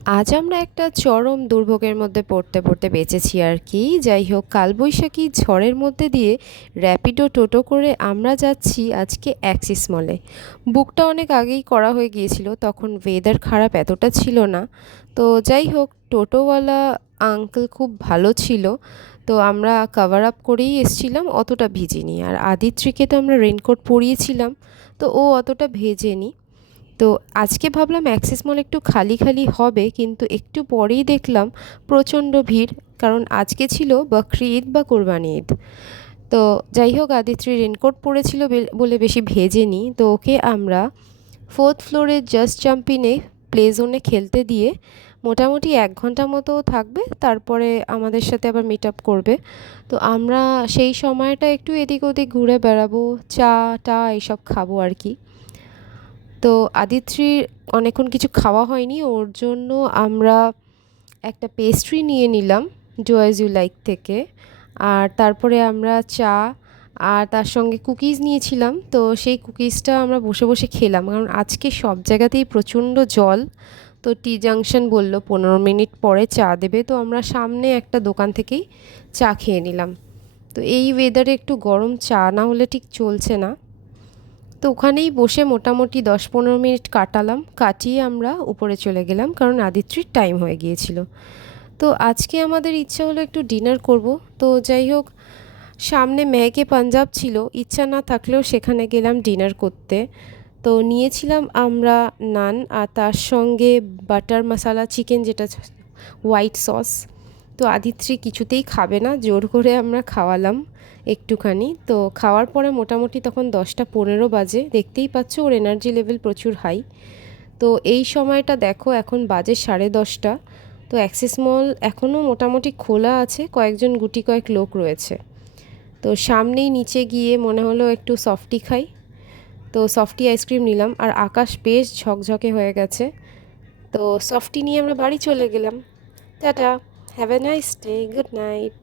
আজ আমরা একটা চরম দুর্ভোগের মধ্যে পড়তে পড়তে বেঁচেছি আর কি। যাই হোক, কালবৈশাখী ঝড়ের মধ্যে দিয়ে র্যাপিডো টোটো করে আমরা যাচ্ছি আজকে অ্যাক্সিস মলে। বুকটা অনেক আগেই করা হয়ে গিয়েছিল, তখন ওয়েদার খারাপ এতটা ছিল না। তো যাই হোক, টোটোওয়ালা আঙ্কেল খুব ভালো ছিল। তো আমরা কভার আপ করেই এসছিলাম, অতটা ভিজিনি। আর আদিত্রিকে তো আমরা রেনকোট পরিয়েছিলাম, তো ও অতটা ভেজেনি। তো আজকে ভাবলাম অ্যাক্সিস মল একটু খালি খালি হবে, কিন্তু একটু পরেই দেখলাম প্রচণ্ড ভিড়। কারণ আজকে ছিল বকরি ঈদ বা কোরবানি ঈদ। তো যাই হোক, আদিত্রি রেনকোট পরেছিল বলে বেশি ভেজেনি, তো ওকে আমরা ফোর্থ ফ্লোরে জাস্ট জাম্পিনে প্লে জোনে খেলতে দিয়ে মোটামুটি 1 ঘন্টা মতো থাকবে, তারপরে আমাদের সাথে আবার মিট আপ করবে। তো আমরা সেই সময়টা একটু এদিক ওদিক ঘুরে বেড়াবো, চা টা এইসব খাবো আর কি। তো আদিত্রির অনেকক্ষণ কিছু খাওয়া হয়নি, ওর জন্য আমরা একটা পেস্ট্রি নিয়ে নিলাম ডু অ্যাজ ইউ লাইক থেকে। আর তারপরে আমরা চা আর তার সঙ্গে কুকিজ নিয়েছিলাম, তো সেই কুকিজটা আমরা বসে বসে খেলাম, কারণ আজকে সব জায়গাতেই প্রচণ্ড জল। তো টি জাংশন বলল 15 মিনিট পরে চা দেবে, তো আমরা সামনে একটা দোকান থেকেই চা খেয়ে নিলাম। তো এই ওয়েদারে একটু গরম চা না হলে ঠিক চলছে না। তো ওখানেই বসে মোটামুটি 10-15 মিনিট কাটালাম, কাটিয়ে আমরা উপরে চলে গেলাম, কারণ আদিত্রির টাইম হয়ে গিয়েছিল। তো আজকে আমাদের ইচ্ছা হলো একটু ডিনার করব। তো যাই হোক, সামনে মেহকে পাঞ্জাব ছিল, ইচ্ছা না থাকলেও সেখানে গেলাম ডিনার করতে। তো নিয়েছিলাম আমরা নান, আর তার সঙ্গে বাটার মশালা চিকেন, যেটা হোয়াইট সস। তো আদিত্রি কিছুতেই খাবে না, জোর করে আমরা খাওয়ালাম একটুখানি। তো খাওয়ার পরে মোটামুটি তখন 10টা 15 বাজে, দেখতেই পাচ্ছ ওর এনার্জি লেভেল প্রচুর হাই। তো এই সময়টা দেখো, এখন বাজে 10:30। তো অ্যাক্সিস মল এখনও মোটামুটি খোলা আছে, কয়েকজন গুটি কয়েক লোক রয়েছে। তো সামনেই নিচে গিয়ে মনে হলো একটু সফটি খাই, তো সফটি আইসক্রিম নিলাম। আর আকাশ বেশ ঝকঝকে হয়ে গেছে, তো সফটি নিয়ে আমরা বাড়ি চলে গেলাম। Tata, have a nice day, good night.